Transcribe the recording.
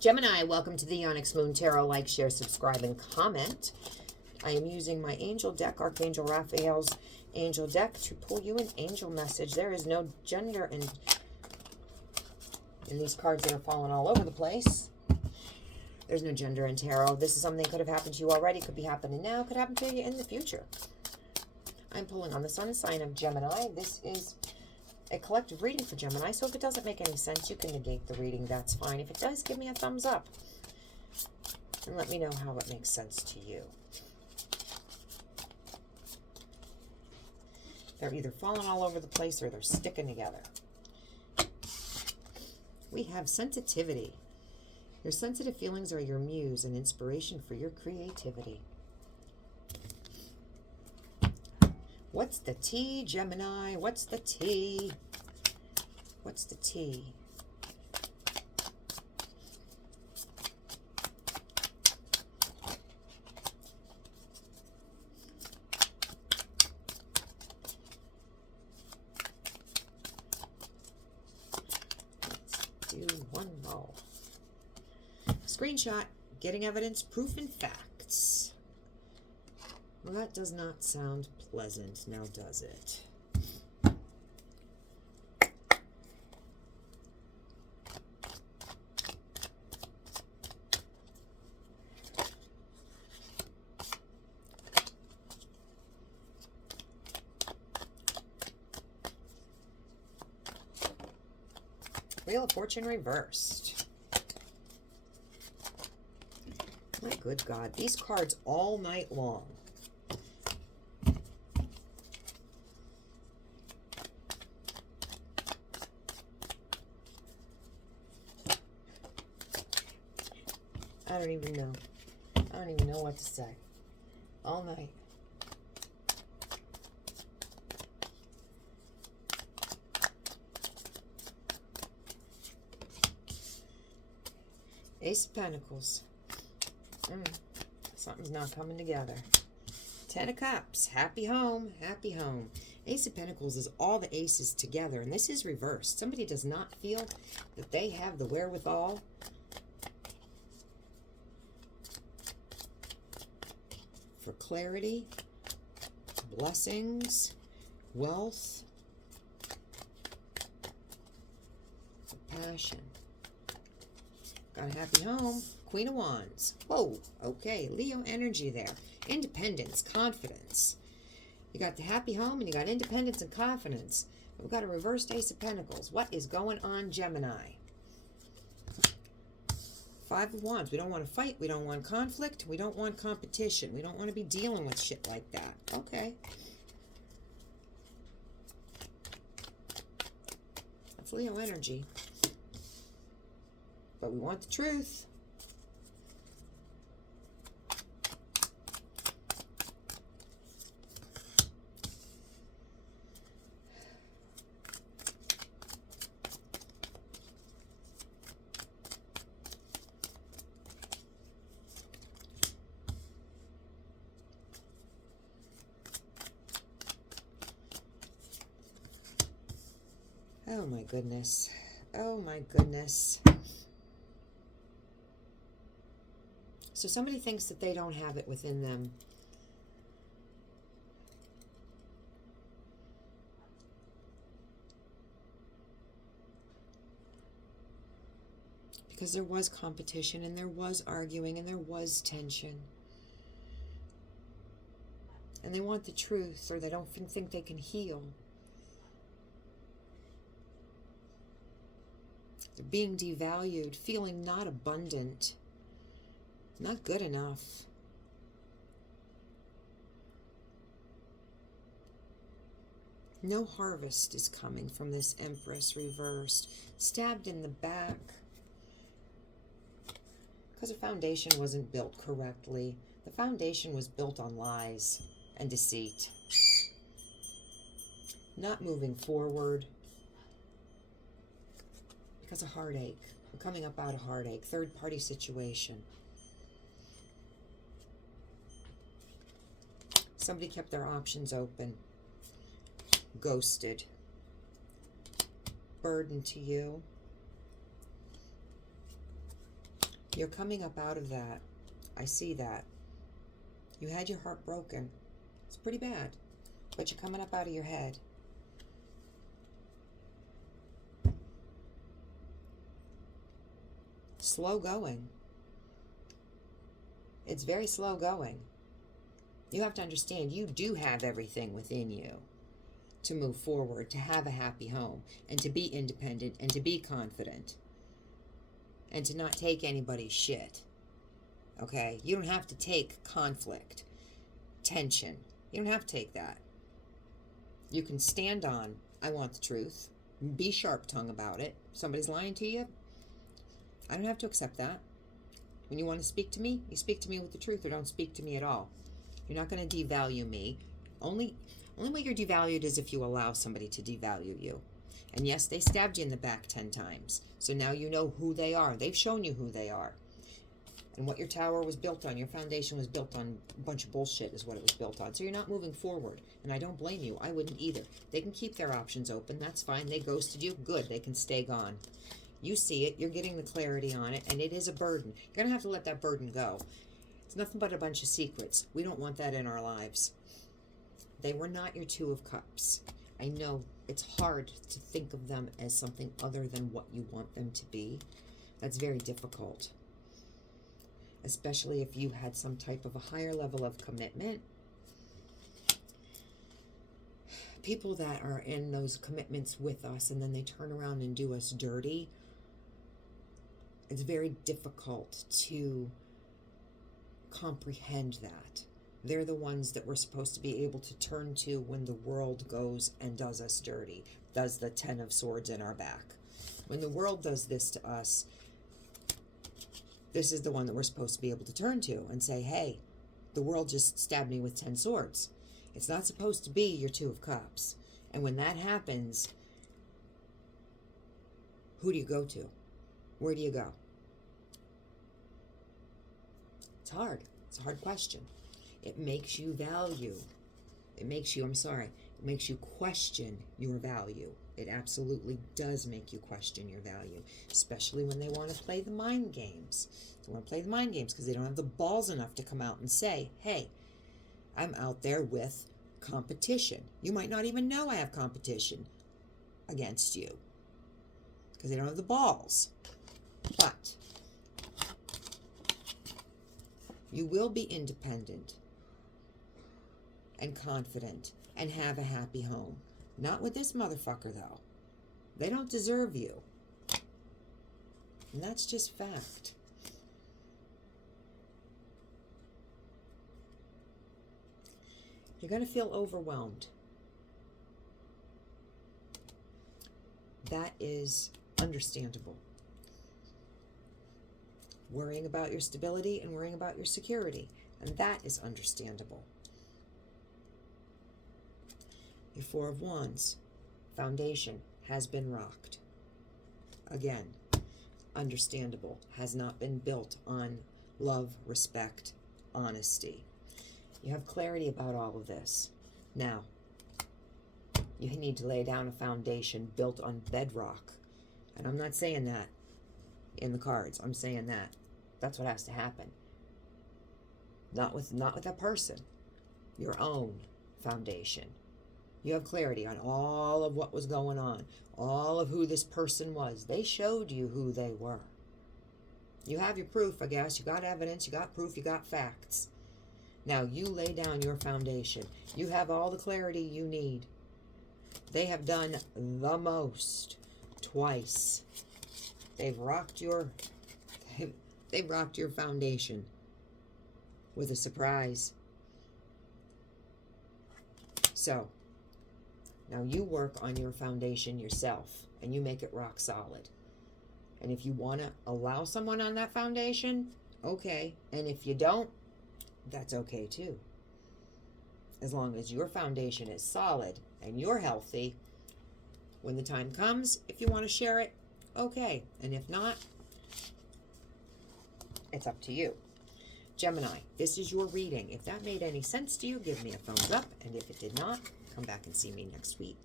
Gemini, welcome to the Onyx Moon Tarot. Like, share, subscribe, and comment. I am using my angel deck, Archangel Raphael's angel deck, to pull you an angel message. There is no gender in these cards that are falling all over the place. There's no gender in tarot. This is something that could have happened to you already, could be happening now, could happen to you in the future. I'm pulling on the sun sign of Gemini. This is a collective reading for Gemini, so if it doesn't make any sense, you can negate the reading. That's fine. If it does, give me a thumbs up and let me know how it makes sense to you. They're either falling all over the place or they're sticking together. We have sensitivity. Your sensitive feelings are your muse and inspiration for your creativity. What's the tea, Gemini? What's the tea? What's the tea? Let's do one roll. Screenshot, getting evidence, proof, and facts. Well, that does not sound pleasant, now does it? Wheel of Fortune reversed. My good God, these cards all night long. I don't even know. I don't even know what to say. All night. Ace of Pentacles. Something's not coming together. Ten of Cups. Happy home. Happy home. Ace of Pentacles is all the aces together, and this is reversed. Somebody does not feel that they have the wherewithal for clarity, blessings, wealth, passion. Got a happy home. Queen of Wands. Whoa, okay, Leo energy there. Independence, confidence. You got the happy home and you got independence and confidence. We've got a reversed Ace of Pentacles. What is going on, Gemini? Five of Wands. We don't want to fight. We don't want conflict. We don't want competition. We don't want to be dealing with shit like that. Okay. That's Leo energy. But we want the truth. Oh my goodness. Oh my goodness. So somebody thinks that they don't have it within them. Because there was competition and there was arguing and there was tension. And they want the truth, or they don't think they can heal. They're being devalued, feeling not abundant. Not good enough. No harvest is coming from this Empress reversed. Stabbed in the back. Because the foundation wasn't built correctly. The foundation was built on lies and deceit. Not moving forward. Because of heartache. I'm coming up out of heartache. Third party situation. Somebody kept their options open. Ghosted. Burden to you. You're coming up out of that. I see that. You had your heart broken. It's pretty bad. But you're coming up out of your head. Slow going. It's very slow going. You have to understand, you do have everything within you to move forward, to have a happy home, and to be independent, and to be confident, and to not take anybody's shit. Okay? You don't have to take conflict, tension. You don't have to take that. You can stand on, I want the truth. Be sharp-tongued about it. Somebody's lying to you. I don't have to accept that. When you want to speak to me, you speak to me with the truth, or don't speak to me at all. You're not going to devalue me. Only way you're devalued is if you allow somebody to devalue you. And yes, they stabbed you in the back 10 times. So now you know who they are. They've shown you who they are. And what your tower was built on, your foundation was built on a bunch of bullshit is what it was built on. So you're not moving forward. And I don't blame you. I wouldn't either. They can keep their options open. That's fine. They ghosted you. Good. They can stay gone. You see it. You're getting the clarity on it. And it is a burden. You're going to have to let that burden go. It's nothing but a bunch of secrets. We don't want that in our lives. They were not your Two of Cups. I know it's hard to think of them as something other than what you want them to be. That's very difficult. Especially if you had some type of a higher level of commitment. People that are in those commitments with us and then they turn around and do us dirty, it's very difficult to comprehend that. They're the ones that we're supposed to be able to turn to when the world goes and does us dirty, does the 10 of Swords in our back. When the world does this to us, this is the one that we're supposed to be able to turn to and say, hey, the world just stabbed me with 10 swords. It's not supposed to be your Two of Cups. And when that happens, who do you go to? Where do you go? It's hard. It's a hard question. It makes you value. It makes you question your value. It absolutely does make you question your value, especially when they want to play the mind games. They want to play the mind games because they don't have the balls enough to come out and say, hey, I'm out there with competition. You might not even know I have competition against you because they don't have the balls. But you will be independent and confident and have a happy home. Not with this motherfucker, though. They don't deserve you. And that's just fact. You're going to feel overwhelmed. That is understandable. Worrying about your stability and worrying about your security. And that is understandable. Your Four of Wands, foundation, has been rocked. Again, understandable, has not been built on love, respect, honesty. You have clarity about all of this. Now, you need to lay down a foundation built on bedrock. And I'm not saying that in the cards. I'm saying that that's what has to happen. Not with that person. Your own foundation. You have clarity on all of what was going on, all of who this person was. They showed you who they were. You have your proof, I guess. You got evidence, you got proof, you got facts. Now you lay down your foundation. You have all the clarity you need. They have done the most twice. They've rocked your foundation with a surprise. So, now you work on your foundation yourself, and you make it rock solid. And if you want to allow someone on that foundation, okay. And if you don't, that's okay too. As long as your foundation is solid and you're healthy, when the time comes, if you want to share it, okay. And if not, it's up to you. Gemini, this is your reading. If that made any sense to you, give me a thumbs up. And if it did not, come back and see me next week.